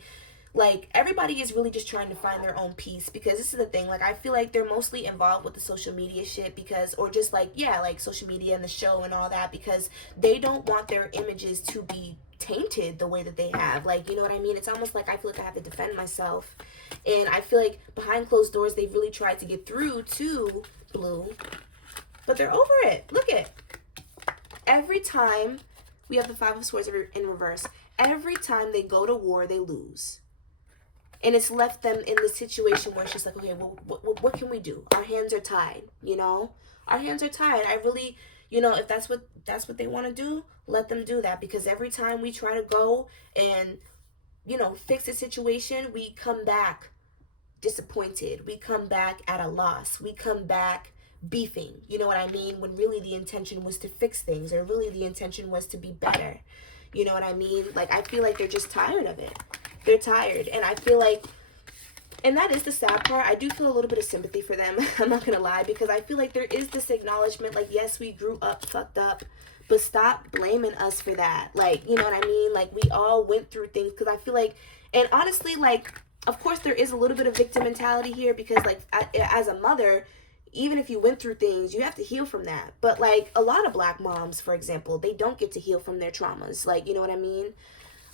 is really just trying to find their own peace, because this is the thing. Like, I feel like they're mostly involved with the social media shit because, or just like, yeah, like social media and the show and all that, because they don't want their images to be tainted the way that they have. Like, you know what I mean? It's almost like I feel like I have to defend myself. And I feel like behind closed doors, they've really tried to get through to Blue. But they're over it. Look at every time we have the Five of Swords in reverse. Every time they go to war, they lose. And it's left them in the situation where it's just like, okay, well, what can we do? Our hands are tied, you know? Our hands are tied. I really, you know, if that's what they want to do, let them do that. Because every time we try to go and, you know, fix a situation, we come back disappointed. We come back at a loss. We come back beefing, you know what I mean, when really the intention was to fix things, or really the intention was to be better, you know what I mean? Like, I feel like they're just tired of it. They're tired. And I feel like, and that is the sad part, I do feel a little bit of sympathy for them. I'm not gonna lie, because I feel like there is this acknowledgement, like, yes, we grew up fucked up, but stop blaming us for that. Like, you know what I mean? Like, we all went through things. Because I feel like, and honestly, like, of course there is a little bit of victim mentality here, because like, as a mother, even if you went through things, you have to heal from that. But like, a lot of Black moms, for example, they don't get to heal from their traumas. Like, you know what I mean?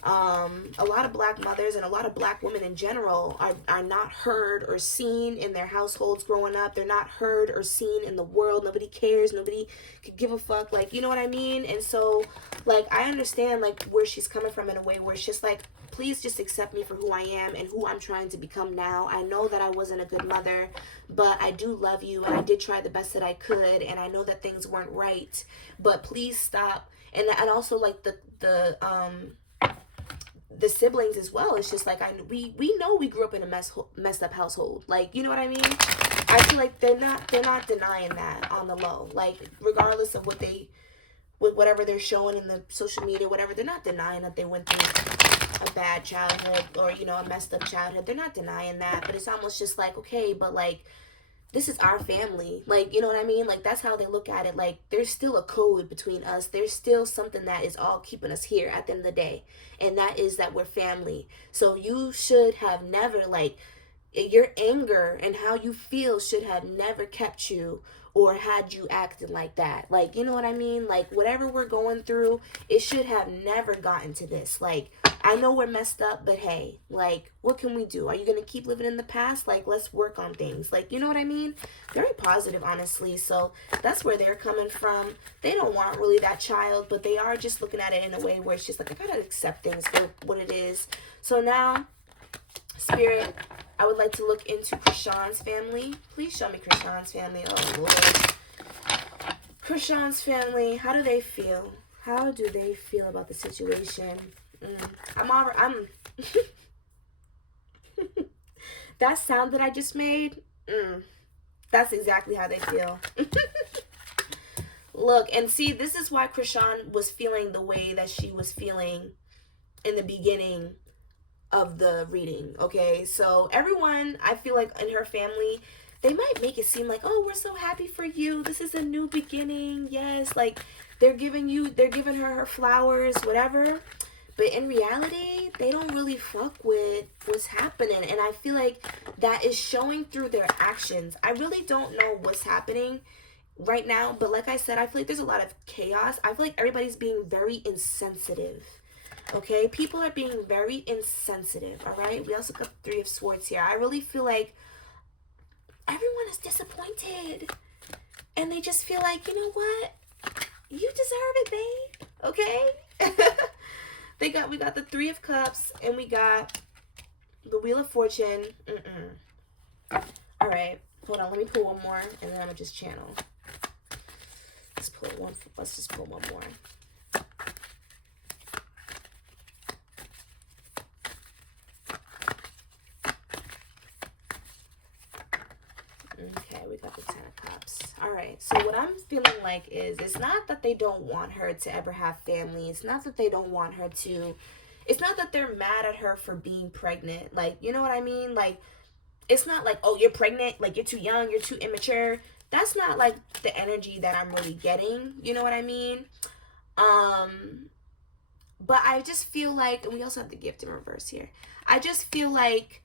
A lot of Black mothers and a lot of Black women in general are not heard or seen in their households growing up. They're not heard or seen in the world. Nobody cares. Nobody could give a fuck. Like, you know what I mean? And so, like, I understand, like, where she's coming from in a way where it's just like, please just accept me for who I am and who I'm trying to become now. I know that I wasn't a good mother, but I do love you, and I did try the best that I could, and I know that things weren't right, but please stop. And also, like, the siblings as well. It's just like, we know we grew up in a messed up household. Like, you know what I mean? I feel like they're not denying that on the low. Like, regardless of whatever they're showing in the social media, whatever, they're not denying that they went through a bad childhood, or, you know, a messed up childhood. They're not denying that, but it's almost just like, okay, but like, this is our family. Like, you know what I mean? Like, that's how they look at it. Like, there's still a code between us. There's still something that is all keeping us here at the end of the day. And that is that we're family. So you should have never, like, your anger and how you feel should have never kept you or had you acting like that. Like, you know what I mean? Like, whatever we're going through, it should have never gotten to this. Like, I know we're messed up, but hey, like, what can we do? Are you going to keep living in the past? Like, let's work on things. Like, you know what I mean? Very positive, honestly. So that's where they're coming from. They don't want really that child, but they are just looking at it in a way where it's just like, I got to accept things for what it is. So now, Spirit, I would like to look into Krishan's family. Please show me Krishan's family. Oh, Lord. Krishan's family, how do they feel? How do they feel about the situation? I'm that sound that I just made, that's exactly how they feel. Look, and see, this is why Krishan was feeling the way that she was feeling in the beginning of the reading, okay? So everyone, I feel like in her family, they might make it seem like, oh, we're so happy for you. This is a new beginning. Yes, like, they're giving her flowers, whatever. But in reality, they don't really fuck with what's happening. And I feel like that is showing through their actions. I really don't know what's happening right now. But like I said, I feel like there's a lot of chaos. I feel like everybody's being very insensitive. Okay? People are being very insensitive. All right? We also got the Three of Swords here. I really feel like everyone is disappointed. And they just feel like, you know what? You deserve it, babe. Okay? We got the Three of Cups, and we got the Wheel of Fortune. All right, hold on. Let me pull one more, and then I'm gonna just channel. Let's just pull one more. got the Ten of Cups. All right. So what I'm feeling like is it's not that they don't want her to ever have family. It's not that they don't want her to. It's not that they're mad at her for being pregnant. Like, you know what I mean? Like, it's not like, oh, you're pregnant. Like, you're too young. You're too immature. That's not like the energy that I'm really getting. You know what I mean? But I just feel like, and we also have the Gift in reverse here. I just feel like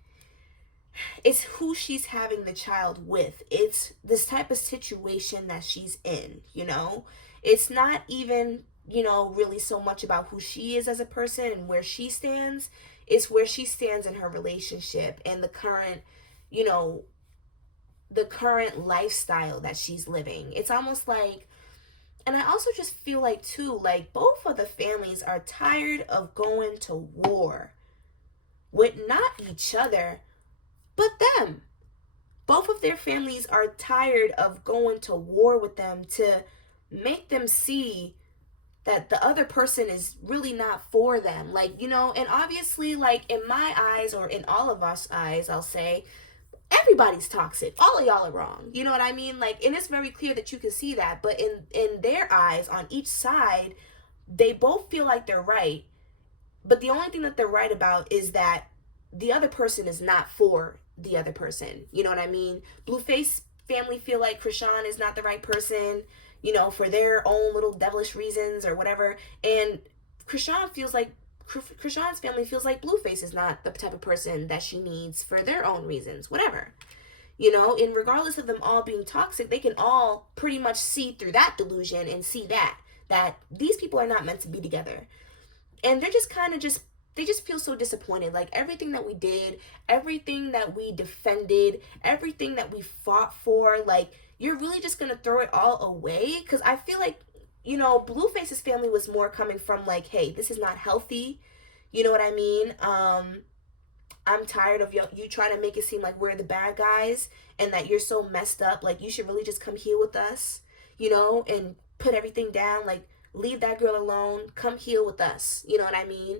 it's who she's having the child with. It's this type of situation that she's in, you know? It's not even, you know, really so much about who she is as a person and where she stands. It's where she stands in her relationship and the current, you know, the current lifestyle that she's living. It's almost like, and I also just feel like too, like both of the families are tired of going to war with not each other, but them. Both of their families are tired of going to war with them to make them see that the other person is really not for them. Like, you know, and obviously, like in my eyes or in all of us eyes, I'll say, everybody's toxic. All of y'all are wrong. You know what I mean? Like, and it's very clear that you can see that. But in their eyes, on each side, they both feel like they're right. But the only thing that they're right about is that the other person is not for the other person. You know what I mean? Blueface family feel like CHRISEAN is not the right person, you know, for their own little devilish reasons or whatever. And CHRISEAN's family feels like Blueface is not the type of person that she needs for their own reasons, whatever. You know, and regardless of them all being toxic, they can all pretty much see through that delusion and see that these people are not meant to be together. And they're just kind of they just feel so disappointed. Like everything that we did, everything that we defended, everything that we fought for, like you're really just going to throw it all away? Because I feel like, you know, Blueface's family was more coming from like, hey, this is not healthy. You know what I mean? I'm tired of you trying to make it seem like we're the bad guys and that you're so messed up. Like, you should really just come heal with us, you know, and put everything down. Like, leave that girl alone. Come heal with us. You know what I mean?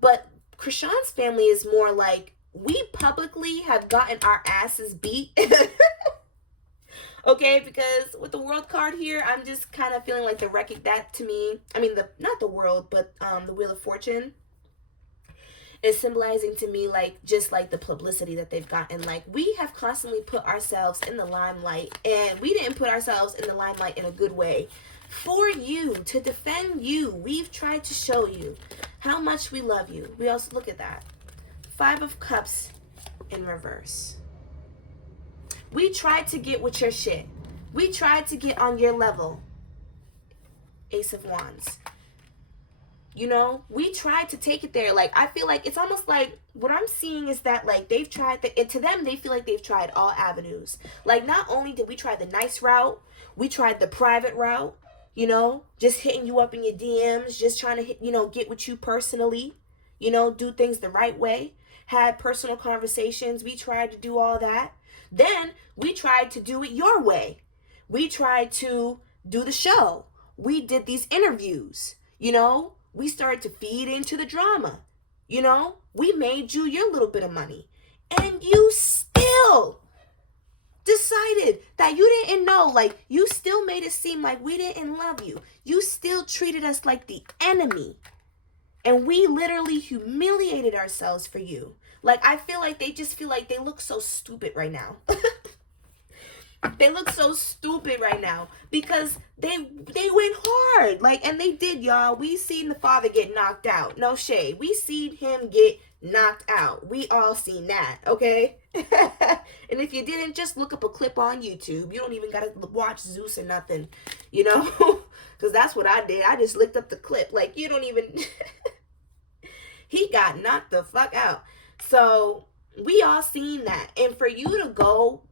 But CHRISEAN's family is more like, we publicly have gotten our asses beat. Okay, because with the World card here, I'm just kind of feeling like that to me, I mean, not the World, but the Wheel of Fortune is symbolizing to me like just like the publicity that they've gotten. Like, we have constantly put ourselves in the limelight, and we didn't put ourselves in the limelight in a good way. For you, to defend you, we've tried to show you how much we love you. We also, look at that, 5 of Cups in reverse. We tried to get with your shit. We tried to get on your level. Ace of Wands. You know, we tried to take it there. Like, I feel like it's almost like what I'm seeing is that, like, they've tried, to them, they feel like they've tried all avenues. Like, not only did we try the nice route, we tried the private route, you know, just hitting you up in your DMs, just trying to, get with you personally, you know, do things the right way, had personal conversations. We tried to do all that. Then we tried to do it your way. We tried to do the show. We did these interviews, you know. We started to feed into the drama, you know. We made you your little bit of money. And you still decided that you didn't know. Like, you still made it seem like we didn't love you. You still treated us like the enemy. And we literally humiliated ourselves for you. Like, I feel like they just feel like they look so stupid right now. They look so stupid right now because they went hard. Like, and they did, y'all. We seen the father get knocked out. No shade. We seen him get knocked out. We all seen that, okay? And if you didn't, just look up a clip on YouTube. You don't even gotta watch Zeus or nothing, you know? Because that's what I did. I just looked up the clip. Like, you don't even... He got knocked the fuck out. So we all seen that. And for you to go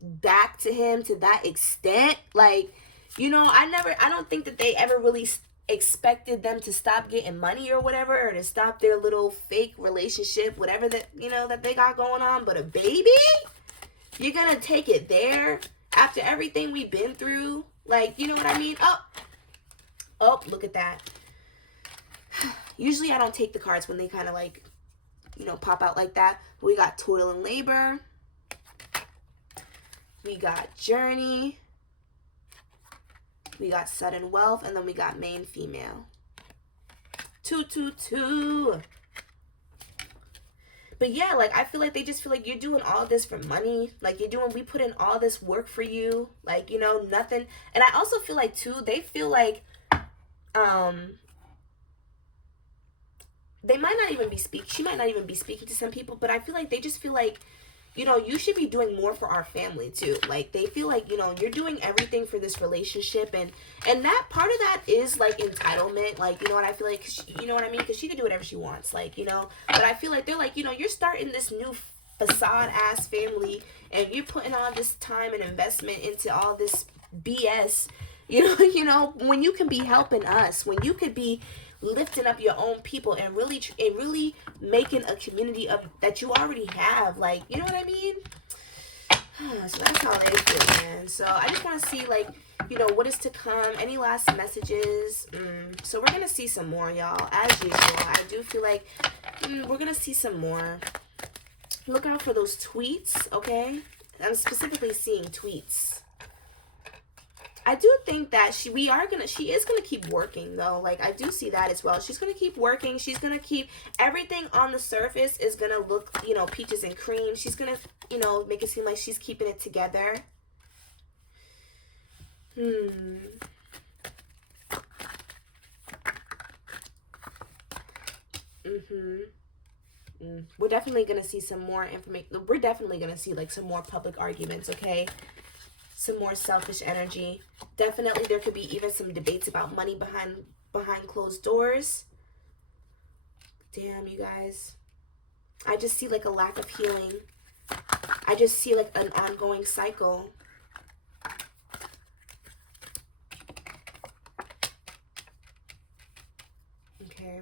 back to him to that extent, like, you know, I don't think that they ever really expected them to stop getting money or whatever, or to stop their little fake relationship, whatever that, you know, that they got going on. But a baby, you're gonna take it there after everything we've been through? Like, you know what I mean? Oh, look at that. Usually I don't take the cards when they kind of like, you know, pop out like that. But we got toil and labor. We got journey. We got sudden wealth. And then we got main female. 222. But yeah, like, I feel like they just feel like you're doing all this for money. Like, we put in all this work for you. Like, you know, nothing. And I also feel like, too, they feel like, they might not even be she might not even be speaking to some people, but I feel like they just feel like, you know, you should be doing more for our family too. Like, they feel like, you know, you're doing everything for this relationship, and that part of that is like entitlement. Like, you know what I feel like, you know what I mean? Because she can do whatever she wants, like, you know. But I feel like they're like, you know, you're starting this new facade ass family, and you're putting all this time and investment into all this BS. You know, when you can be helping us, when you could be lifting up your own people and really making a community of that you already have, like, you know what I mean? So that's how they feel, man. So I just want to see, like, you know, what is to come. Any last messages? So we're gonna see some more, y'all, as usual. I do feel like we're gonna see some more. Look out for those tweets, okay? I'm specifically seeing tweets. I do think that she is gonna keep working though. Like, I do see that as well. She's gonna keep working. She's gonna keep everything on the surface is gonna look, you know, peaches and cream. She's gonna, you know, make it seem like she's keeping it together. We're definitely gonna see some more information. We're definitely gonna see like some more public arguments, okay? Some more selfish energy. Definitely there could be even some debates about money behind closed doors. Damn, you guys. I just see like a lack of healing. I just see like an ongoing cycle. Okay.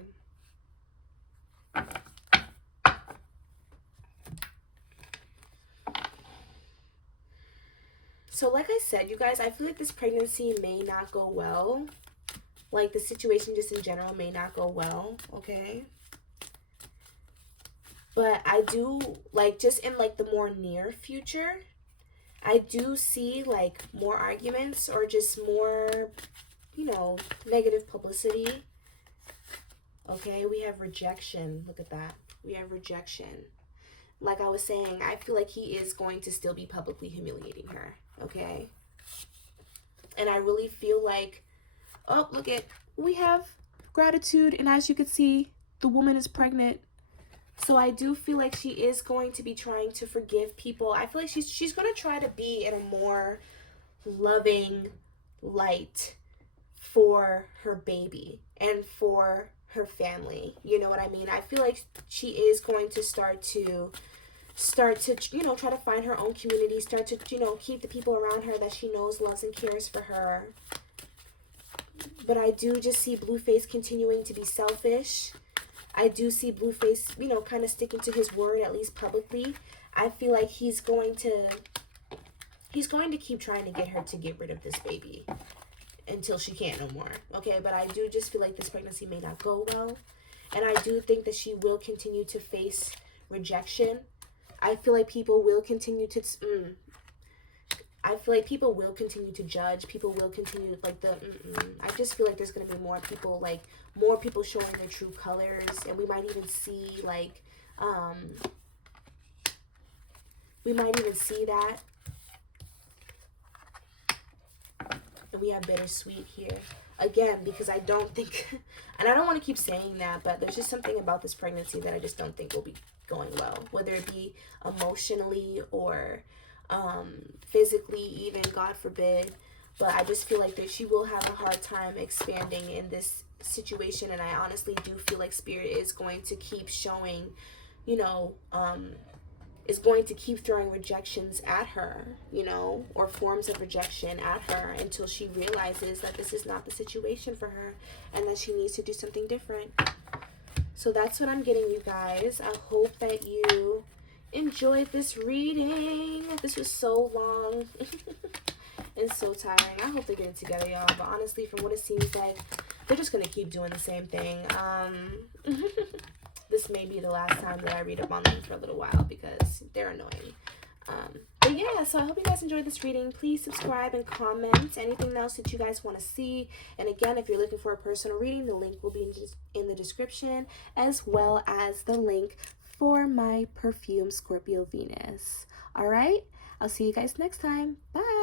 So like I said, you guys, I feel like this pregnancy may not go well. Like, the situation just in general may not go well, okay? But I do, like, just in, like, the more near future, I do see, like, more arguments or just more, you know, negative publicity. Okay, we have rejection. Look at that. We have rejection. Like I was saying, I feel like he is going to still be publicly humiliating her, okay? And I really feel like, oh, look at, we have gratitude, and as you can see, the woman is pregnant. So I do feel like she is going to be trying to forgive people. I feel like she's going to try to be in a more loving light for her baby and for her family. You know what I mean? I feel like she is going to start to, you know, try to find her own community, start to, you know, keep the people around her that she knows, loves, and cares for her. But I do just see Blueface continuing to be selfish. I do see Blueface, you know, kind of sticking to his word, at least publicly. I feel like he's going to keep trying to get her to get rid of this baby until she can't no more, okay? But I do just feel like this pregnancy may not go well, and I do think that she will continue to face rejection. I feel like people will continue to judge. People will continue, like, I just feel like there's going to be more people showing their true colors, and we might even see, like, that. And we have bittersweet here. Again, because I don't think, and I don't want to keep saying that, but there's just something about this pregnancy that I just don't think will be going well. Whether it be emotionally or physically even, God forbid. But I just feel like that she will have a hard time expanding in this situation. And I honestly do feel like Spirit is going to keep showing, you know, is going to keep throwing rejections at her, you know, or forms of rejection at her until she realizes that this is not the situation for her and that she needs to do something different. So that's what I'm getting, you guys. I hope that you enjoyed this reading. This was so long and so tiring. I hope they get it together, y'all. But honestly, from what it seems like, they're just going to keep doing the same thing. This may be the last time that I read up on them for a little while because they're annoying. But yeah, so I hope you guys enjoyed this reading. Please subscribe and comment anything else that you guys want to see. And again, if you're looking for a personal reading, the link will be in the description, as well as the link for my perfume Scorpio Venus. All right, I'll see you guys next time. Bye.